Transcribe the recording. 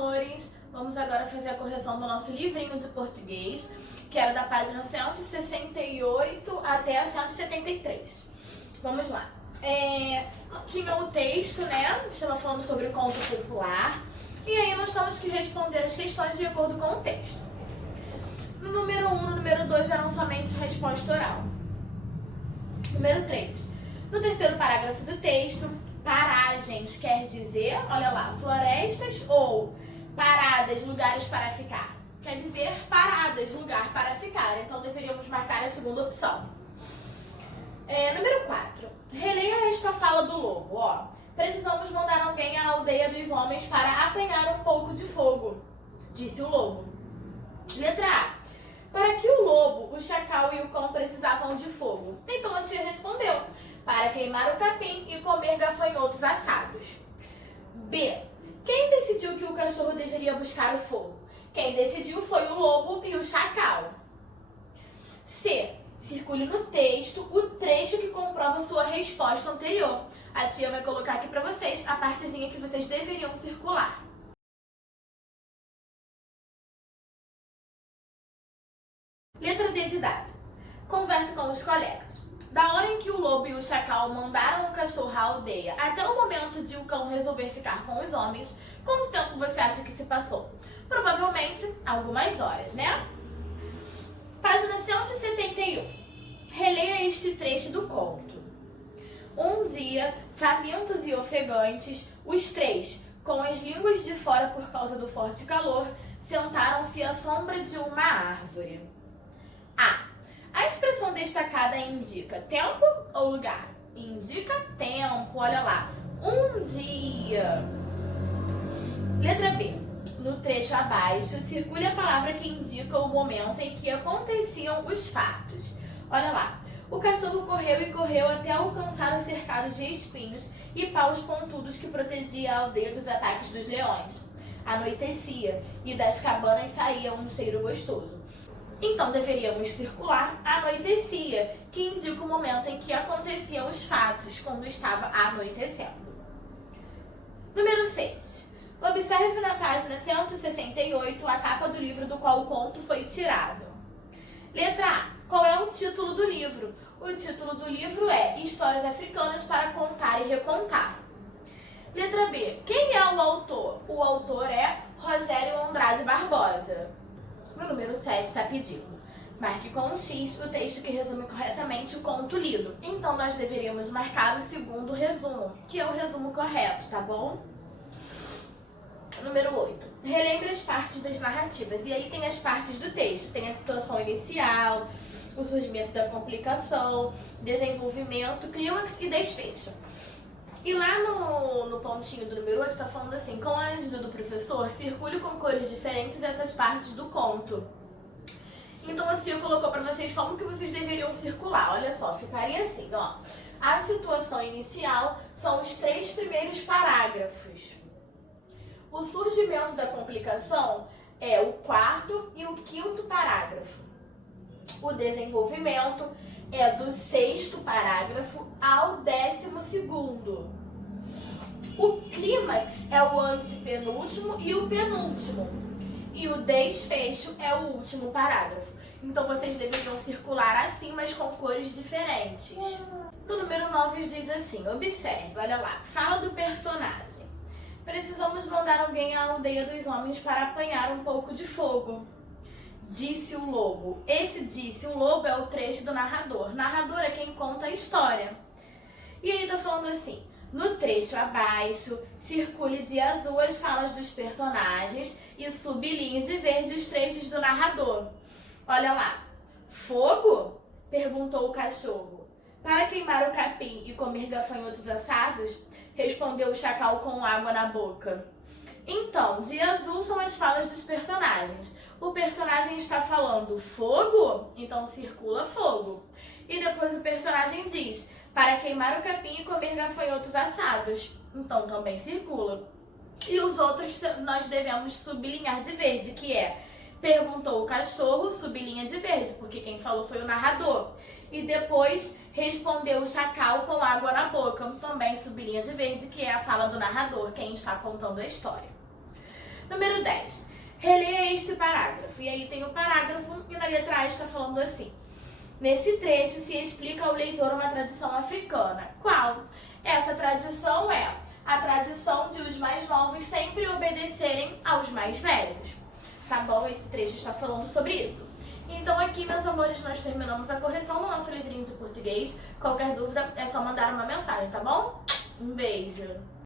amores! Vamos agora fazer a correção do nosso livrinho de português, que era da página 168 até a 173. Vamos lá. Tinha o texto, né? Estava falando sobre o conto popular. E aí nós temos que responder as questões de acordo com o texto. No número 1 e no número 2 eram somente resposta oral. Número 3. No terceiro parágrafo do texto, paragens quer dizer, olha lá, florestas ou paradas, lugares para ficar. Quer dizer paradas, lugar para ficar. Então deveríamos marcar a segunda opção. Número 4. Releia esta fala do lobo. Precisamos mandar alguém à aldeia dos homens para apanhar um pouco de fogo, disse o lobo. Letra A. Para que o lobo, o chacal e o cão precisavam de fogo? Então a tia respondeu: para queimar o capim e comer gafanhotos assados. B. Quem decidiu que o cachorro deveria buscar o fogo? Quem decidiu foi o lobo e o chacal. C. Circule no texto o trecho que comprova sua resposta anterior. A tia vai colocar aqui para vocês a partezinha que vocês deveriam circular. Letra D de dado. Converse com os colegas. Da hora em que o lobo e o chacal mandaram o cachorro à aldeia até o momento de o cão resolver ficar com os homens, quanto tempo você acha que se passou? Provavelmente algumas horas, né? Página 171. Releia este trecho do conto. Um dia, famintos e ofegantes, os três, com as línguas de fora por causa do forte calor, sentaram-se à sombra de uma árvore. A expressão destacada indica tempo ou lugar? Indica tempo, olha lá. Um dia. Letra B. No trecho abaixo, circule a palavra que indica o momento em que aconteciam os fatos. Olha lá. O cachorro correu e correu até alcançar o cercado de espinhos e paus pontudos que protegia a aldeia dos ataques dos leões. Anoitecia e das cabanas saía um cheiro gostoso. Então deveríamos circular anoitecia, que indica o momento em que aconteciam os fatos, quando estava anoitecendo. Número 6. Observe na página 168 a capa do livro do qual o conto foi tirado. Letra A. Qual é o título do livro? O título do livro é Histórias Africanas para Contar e Recontar. Letra B. Quem é o autor? O autor é Rogério Andrade Barbosa. No número 7 está pedindo: marque com um X o texto que resume corretamente o conto lido. Então nós deveríamos marcar o segundo resumo, que é o resumo correto, tá bom? Número 8. Relembre as partes das narrativas. E aí tem as partes do texto. Tem a situação inicial, o surgimento da complicação, desenvolvimento, clímax e desfecho. E lá no pontinho do número 8 está falando assim: com a ajuda do professor, circule com cores diferentes essas partes do conto. Então a tia colocou para vocês como que vocês deveriam circular. Olha só, ficaria assim, ó. A situação inicial são os 3 primeiros parágrafos. O surgimento da complicação é o 4º e o 5º parágrafo. O desenvolvimento é do 6º parágrafo ao 12º. O clímax é o antepenúltimo e o penúltimo. E o desfecho é o último parágrafo. Então vocês deveriam circular assim, mas com cores diferentes. No número 9 diz assim: observe, olha lá, fala do personagem. Precisamos mandar alguém à aldeia dos homens para apanhar um pouco de fogo, disse o lobo. Esse disse o lobo é o trecho do narrador. Narrador é quem conta a história. E aí tá falando assim: no trecho abaixo, circule de azul as falas dos personagens e sublinhe de verde os trechos do narrador. Olha lá. Fogo? Perguntou o cachorro. Para queimar o capim e comer gafanhotos assados? Respondeu o chacal com água na boca. Então, de azul são as falas dos personagens. O personagem está falando fogo, então circula fogo. E depois o personagem diz: para queimar o capim e comer gafanhotos assados. Então também circula. E os outros nós devemos sublinhar de verde, que é: perguntou o cachorro, sublinha de verde, porque quem falou foi o narrador. E depois respondeu o chacal com água na boca, também sublinha de verde, que é a fala do narrador, quem está contando a história. Número 10. Releia este parágrafo. E aí tem o parágrafo e na letra A está falando assim. Nesse trecho se explica ao leitor uma tradição africana. Qual? Essa tradição é a tradição de os mais novos sempre obedecerem aos mais velhos. Tá bom? Esse trecho está falando sobre isso. Então aqui, meus amores, nós terminamos a correção do nosso livrinho de português. Qualquer dúvida é só mandar uma mensagem, tá bom? Um beijo!